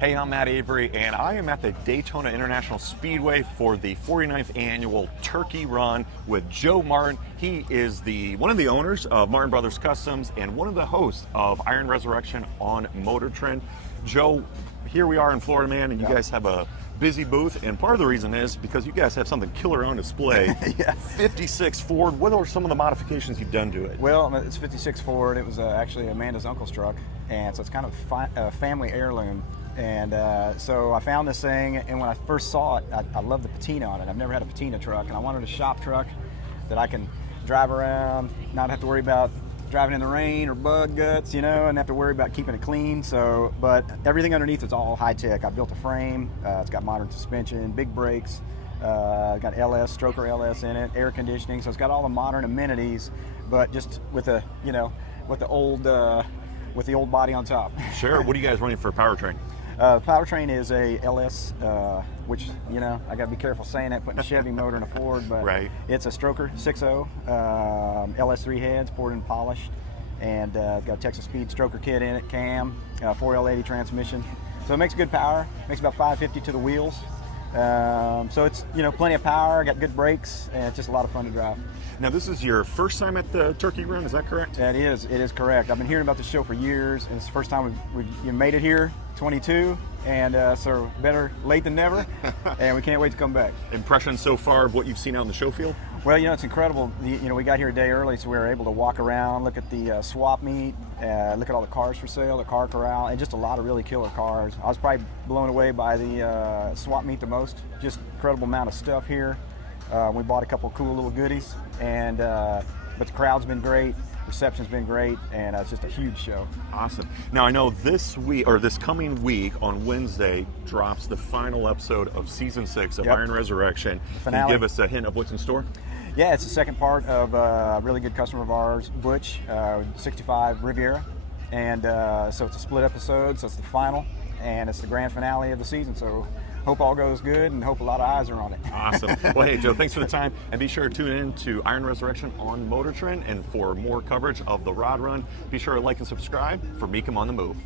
Hey, I'm Matt Avery, and I am at the Daytona International Speedway for the 49th annual Turkey Run with Joe Martin. He is one of the owners of Martin Brothers Customs and one of the hosts of Iron Resurrection on MotorTrend. Joe, here we are in Florida, man, and you guys have a busy booth, and part of the reason is because you guys have something killer on display. Yeah. 56 Ford. What are some of the modifications you've done to it? Well, it's 56 Ford. It was actually Amanda's uncle's truck, and so it's kind of a family heirloom. And so I found this thing, and when I first saw it, I loved the patina on it. I've never had a patina truck, and I wanted a shop truck that I can drive around, not have to worry about driving in the rain or bug guts, and have to worry about keeping it clean. So, but everything underneath is all high tech. I built a frame. It's got modern suspension, big brakes. Got LS, stroker LS in it, air conditioning. So it's got all the modern amenities, but just with the old body on top. Sure. What are you guys running for powertrain? Powertrain is a LS, which, I got to be careful saying that, putting a Chevy motor in a Ford, but Right. It's a stroker 6.0, LS3 heads, poured and polished, and got a Texas Speed stroker kit in it, cam, 4L80 transmission. So it makes good power, makes about 550 to the wheels. So it's, plenty of power, got good brakes, and it's just a lot of fun to drive. Now, this is your first time at the Turkey Run, is that correct? It is correct. I've been hearing about this show for years, and it's the first time you made it here, 22, and so better late than never, and we can't wait to come back. Impressions so far of what you've seen out in the show field? Well, it's incredible. We got here a day early, so we were able to walk around, look at the swap meet, look at all the cars for sale, the car corral, and just a lot of really killer cars. I was probably blown away by the swap meet the most. Just incredible amount of stuff here. We bought a couple of cool little goodies, and but the crowd's been great, reception's been great, and it's just a huge show. Awesome. Now, I know this coming week on Wednesday drops the final episode of season 6 of Yep. Iron Resurrection. Finale. Can you give us a hint of what's in store? Yeah, it's the second part of a really good customer of ours, Butch, 65 Riviera, and so it's a split episode, so it's the final, and it's the grand finale of the season, so hope all goes good and hope a lot of eyes are on it. Awesome. Well, hey, Joe, thanks for the time, and be sure to tune in to Iron Resurrection on MotorTrend, and for more coverage of the Rod Run, be sure to like and subscribe for Mecum on the Move.